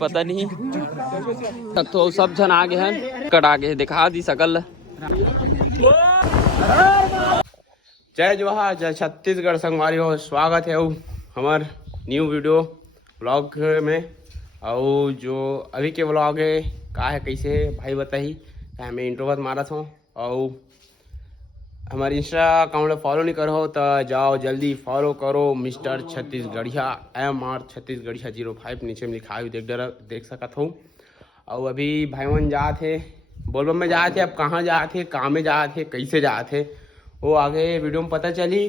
पता नहीं तक तो सब जन आगे हैं कट आगे दिखा दी सकल। जय जोहार जय छत्तीसगढ़ संगवारी हो, स्वागत है हमार न्यू वीडियो व्लॉग में। और जो अभी के व्लॉग है का है कैसे है भाई बताही, हमें इंट्रोवर्ट मारा था। और हमारे इंस्टा अकाउंट फॉलो नहीं करो तो जाओ जल्दी फॉलो करो, मिस्टर छत्तीसगढ़िया MR छत्तीसगढ़िया 05 नीचे में लिखा हुआ देख सकत हो। और अभी भाईवन जात थे बोलबम में जाते, अब कहाँ जाते काम में जाते कैसे जाते वो आगे वीडियो में पता चली।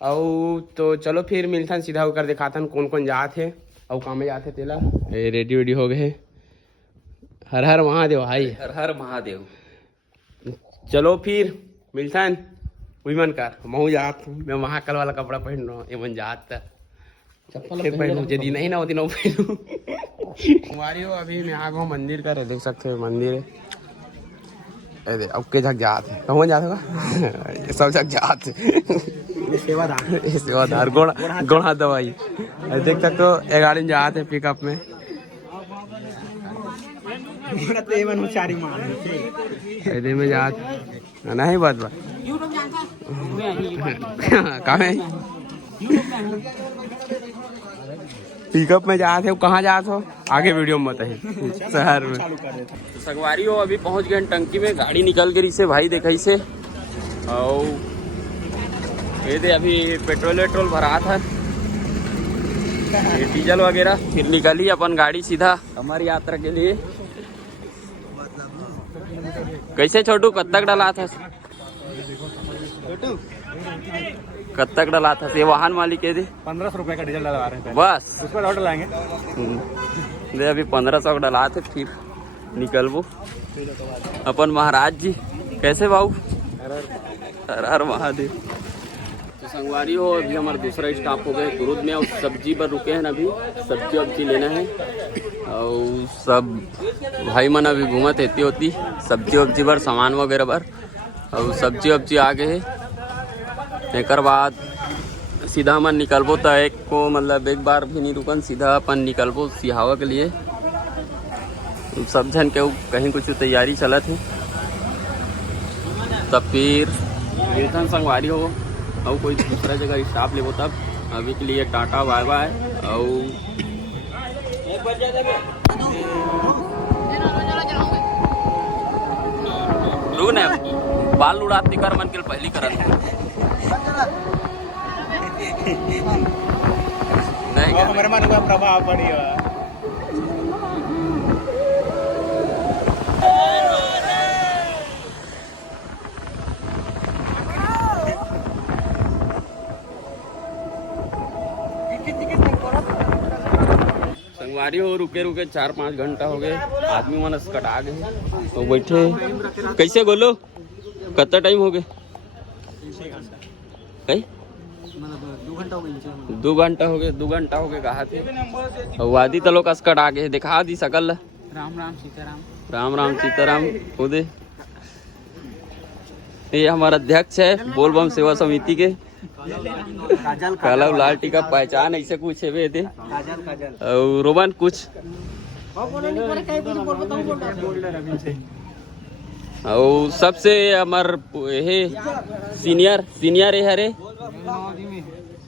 और तो चलो फिर मिलता सीधा होकर दिखाता कौन कौन जाते और काम में जाते तेला रेडी वेडी हो गए। हर हर महादेव भाई, हर हर महादेव। चलो फिर मिलता है मन कर महू जात मैं महाकाल वाला कपड़ा पहन रहा हूँ एमन जात चप्पल पहनू यदि नहीं ना होती ना पहनू हमारी हो। अभी मैं आ गया मंदिर का देख सकते हो मंदिर है अब के झक जात है कौन जात होगा सब झक जात सेवादार गोड़ा दवाई देख सकते हो। 11 दिन जाते है पिकअप में में जात नहीं बात बात पिकअप में जाते हो कहाँ जाते हो आगे वीडियो में बताइए शहर में। तो संगवारी हो अभी पहुंच गए टंकी में, गाड़ी निकल गई से भाई देखा से। और ये दे अभी पेट्रोल वेट्रोल भरा था ये डीजल वगैरह, फिर निकली अपन गाड़ी सीधा हमारी यात्रा के लिए। कैसे छोटू कत्तक डला था कत्तक डला था ये वाहन मालिक के दे 1500 रुपए का डीजल डलवा रहे हैं बस उस पर ऑर्डर लाएंगे। दे अभी 1500 डला थे फिर निकलबो अपन महाराज जी। कैसे भाऊ हर हर महादेव। तो संगवारी हो अभी हमारा दूसरा स्टॉप हो गए कुरुद में और सब्जी पर रुके हैं अभी सब्जी वब्जी लेना है। और सब भाई मन अभी घूमत रहती होती सब्जी वब्जी पर सामान वगैरह पर। और सब्जी वब्जी आ गए है एक बाद सीधा मन निकलबो तो एक को मतलब एक बार भी नहीं रुकन सीधा अपन निकलबो सिहावा के लिए। सब जन के कहीं कुछ तैयारी चलत है तब फिर मिलथन संगवारी हो और कोई दूसरा जगह स्टॉप लेबो तब। अभी के लिए टाटा बाय बाय। और रुक न बाल उड़ाते कर मन के पहली करत नहीं हमारे मन का प्रभाव पड़ी संगवारी हो रुके रुके 4-5 घंटा हो गए आदमी मन कटा गए तो बैठे कैसे बोलो कितना टाइम हो गए कहीं 2 घंटा हो गए कहा थे। और वादी तलो कसकट आ गए दिखा दी सकल राम राम सीताराम राम राम सीताराम खुद। ये हमारा अध्यक्ष है बोलबम सेवा समिति के काला लाल टीका पहचान ऐसे कुछ है वे थे। और रोमन कुछ और सबसे हमार हे सीनियर है रे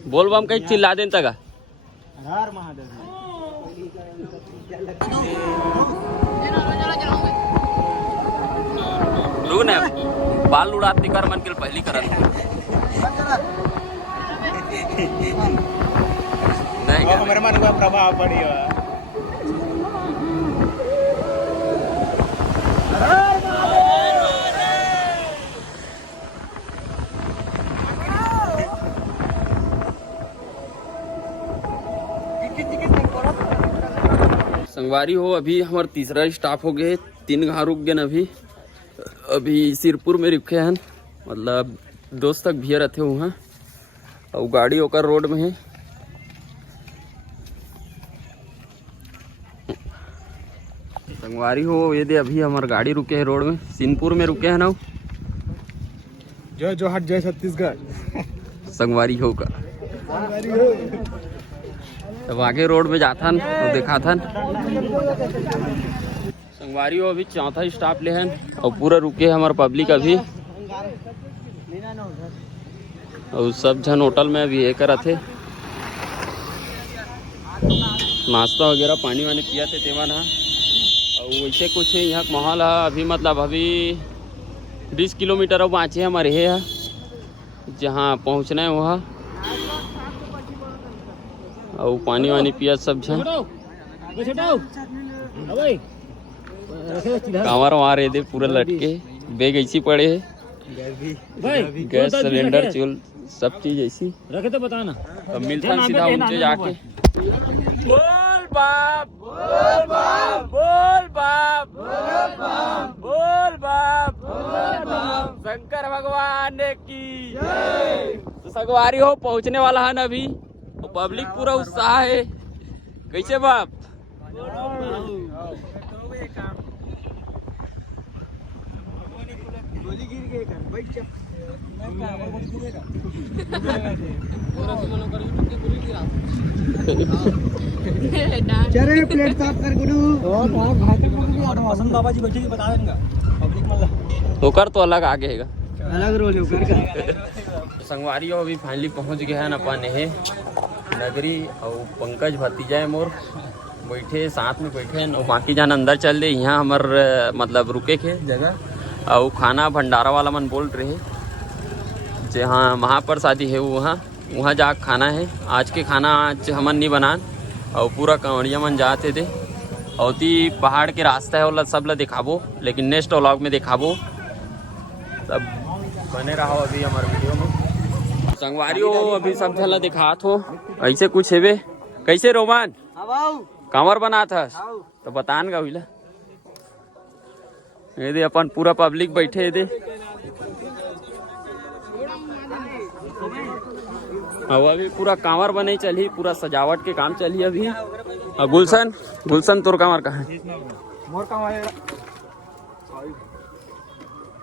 बोलबम कहीं चिल्ला देन तक रुक न बाल उड़ाते कर मन के पहली करत नहीं हमारे मन का प्रभाव पड़ी संगवारी हो अभी हमारा तीसरा स्टॉप हो गए 3 घाट रुक गए अभी अभी सिरपुर में रुके हैं मतलब दोस्त तक भी रहते वहाँ और गाड़ी होकर रोड में है। संगवारी हो ये दे अभी हमारा गाड़ी रुके है रोड में सिनपुर में रुके हैं ना जय जोहार जय छत्तीसगढ़ संगवारी हो का तब आगे रोड में जाथन तो देखा थन संगवारी हो अभी चौथा स्टॉप ले हन और पूरा रुके हमार पब्लिक अभी और सब जन होटल में अभी ये करा थे नाश्ता वगैरह पानी वानी पिया थे तेवन हा और वैसे कुछ है यहाँ माहौल है अभी मतलब अभी 20 किलोमीटर अब बाँचे हमारे है जहाँ पहुँचना है वहाँ और पानी वानी पिया सब जन कांवर वहाँ रहे थे पूरा लटके बैग ऐसी पड़े है गैस सिलेंडर चूल सब चीज ऐसी रखे तो बताना अब मिलता है सीधा उनसे जाके बोल बाप बोल बाप बोल बाप बोल बाप शंकर भगवान की तो संगवारी हो पहुंचने वाला है ना अभी तो पब्लिक पूरा उत्साह है कैसे बाप चले प्लेट साफ कर गुरु और मौसम बाबा जी बैठे बता देंगे पब्लिक मतलब होकर तो अलग आगे है अलग रोल होकर का संगवारी हो अभी फाइनली पहुंच गया है अपन है नगरी और पंकज भतीजा है मोर बैठे साथ में बैठे और बाकी जान अंदर चल दे यहाँ हमार मतलब रुके के जगह और खाना भंडारा वाला मन बोल रहे जहाँ महाप्रसादी है वहाँ जा खाना है आज के खाना आज हमन नहीं बनान और पूरा कांवड़िया मन जाते थे और ती पहाड़ के रास्ता है वो सब ला दिखाबो लेकिन नेक्स्ट व्लॉग में दिखाबो तब बने रहो अभी हमारे वीडियो में संगवारी हो अभी सब झला दिखात हो ऐसे कुछ है बे कैसे रोमान कांवर बना था तो बतान का हुईला ये दे अपन पूरा पब्लिक बैठे दे अब अभी पूरा कांवर बने चली पूरा सजावट के काम चली अभी और गुलशन तोर कांवर कहाँ है मोर कांवर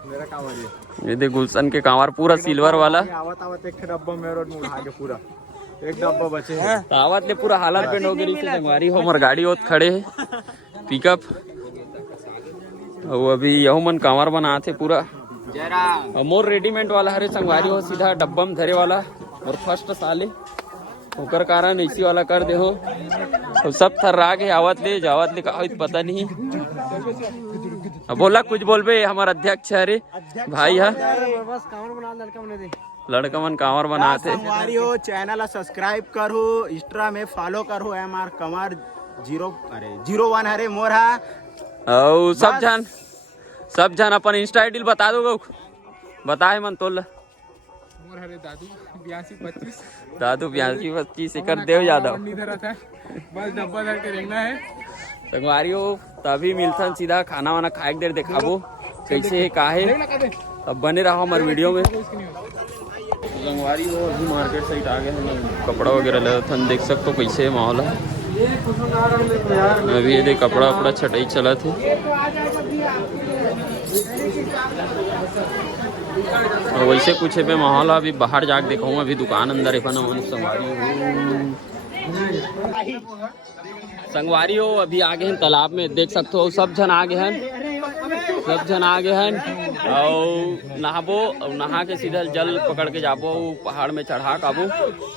मेरा कांवर ये दे गुलशन के कांवर पूरा सिल्वर वाला आवत आवत एक डब्बा मेरे में उठा के पूरा एक डब्बा बचे हैं आवत ले पूरा हालत पेंट हो गई संगवारी हो हमार गाड़ी होत खड़े है पिकअप और अभी यहू मन कांवर बनाते पूरा और मोर रेडीमेड वाला हरे संगवारी हो सीधा डब्बा में धरे वाला और फर्स्ट साले होकर कारण ऐसी वाला कर दे हो तो सब थर्रा के आवत ले जावत ले का पता नहीं अब बोला कुछ बोल बे हमारा अध्यक्ष है रे भाई है लड़का मन कांवर बनाते हमारी हो चैनल सब्सक्राइब करो इंस्टा में फॉलो करो एमआर कमर 01 हरे मोर है और सब जन अपन इंस्टा आईडी बता दो बताए मन तोल दादू 82-25 एकर देव यादव बस डब्बा धर के देखना है संगवारी हो तभी मिलथन सीधा खाना वाना खाए देर दिखाबो कैसे है का है तब बने रहो हमारे वीडियो में संगवारी हो अभी मार्केट साइड आ गए हैं कपड़ा वगैरह लेथन देख सकते हो कैसे माहौल है अभी ये कपड़ा वपड़ा छटाई चला थे और वैसे कुछ है माहौल अभी बाहर जाके देखूँ अभी दुकान अंदर है संगवारी हो अभी आगे हैं तालाब में देख सकते हो सब जन आगे हैं और नहाबो और नहा के सीधा जल पकड़ के जाबो पहाड़ में चढ़ा काबो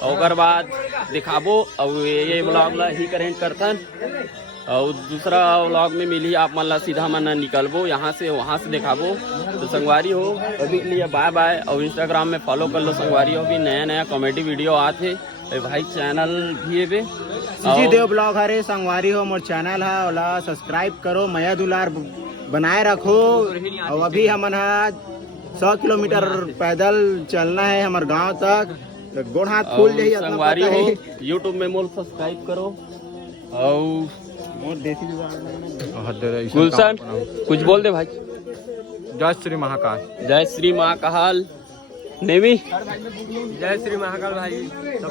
और बाद दिखाबो और ये ब्लॉग ला ही करेंट करथन और दूसरा व्लॉग में मिली आप मतलब सीधा मन निकलबो यहाँ से वहाँ से दिखाबो तो संगवारी हो अभी के लिए बाय बाय और इंस्टाग्राम में फॉलो कर लो संगवारी हो भी नया कॉमेडी वीडियो आते भाई चैनल भी है जी देव ब्लॉग हरे संगवारी हो मोर चैनल है ओला सब्सक्राइब करो मया दुलार बनाए रखो और अभी हमन 100 किलोमीटर पैदल चलना है हमारे गांव तक तो गोड़ हाथ फूल जाइए संगवारी हो यूट्यूब में मोल सब्सक्राइब करो और मोर देसी गुलशन कुछ बोल दे भाई जय श्री महाकाल जय श्री महाकाल नेमी जय श्री महाकाल भाई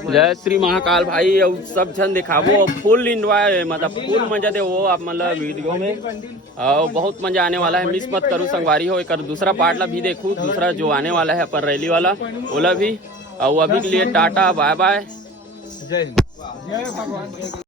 जय श्री महाकाल भाई और सब जन दिखाबो फुल इंजॉय मतलब फुल मजा दे वो आप मतलब वीडियो में और बहुत मजा आने वाला है मिस मत करो संगवारी हो एक दूसरा पार्ट ला भी देखो दूसरा जो आने वाला है पर रैली वाला ओला भी और अभी के लिए टाटा बाय बाय जय हिंद।